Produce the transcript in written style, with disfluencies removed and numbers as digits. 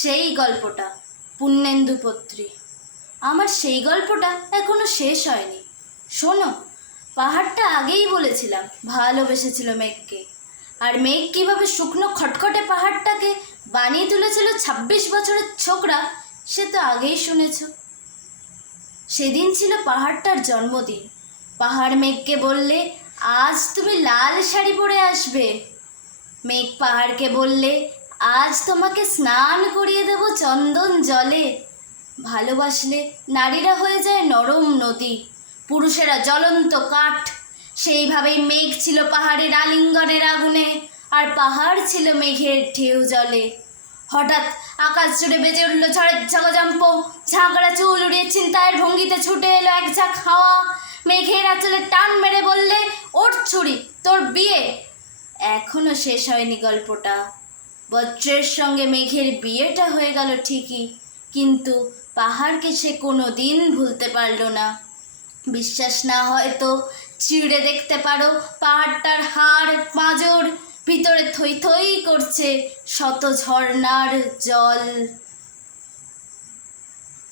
সেই গল্পটা, পুণ্যেন্দু পত্রী। আমার সেই গল্পটা এখনো শেষ হয়নি। শোনো, পাহাড়টা আগেই বলেছিলাম ভালোবেসেছিল মেঘকে, আর মেঘ কীভাবে শুকনো খটখটে পাহাড়টাকে বানিয়ে তুলেছিল ২৬ বছরের ছোকরা, সে তো আগেই শুনেছ। সেদিন ছিল পাহাড়টার জন্মদিন। পাহাড় মেঘকে বললে, আজ তুমি লাল শাড়ি পরে আসবে। মেঘ পাহাড়কে বললে, আজ তোমাকে স্নান করিয়ে দেব চন্দন জলে। ভালোবাসলে নারীরা হয়ে যায় নরম নদী, পুরুষেরা জ্বলন্ত কাঠ। সেইভাবেই মেঘ ছিল পাহাড়ের আলিঙ্গনের আগুনে, আর পাহাড় ছিল মেঘের ঢেউ জলে। হঠাৎ আকাশ জুড়ে বেজে উঠল ঝড়ের ঝগজম্প। ঝাঁকড়া চুল উড়িয়ে ছিনতাইয়ের ভঙ্গিতে ছুটে এলো এক ঝাঁক হাওয়া। মেঘের আঁচলে টান মেরে বললে, ওঠ ছুরি, তোর বিয়ে। এখনো শেষ হয়নি গল্পটা। বজ্রের সঙ্গে মেঘের বিয়েটা হয়ে গেল ঠিকই, কিন্তু পাহাড়কে সে কোনো দিন ভুলতে পারল না। বিশ্বাস না হয় তো চিড়ে দেখতে পারো পাহাড়টার হাড় পাঁজর, ভিতরে থই থই করছে শত ঝর্ণার জল।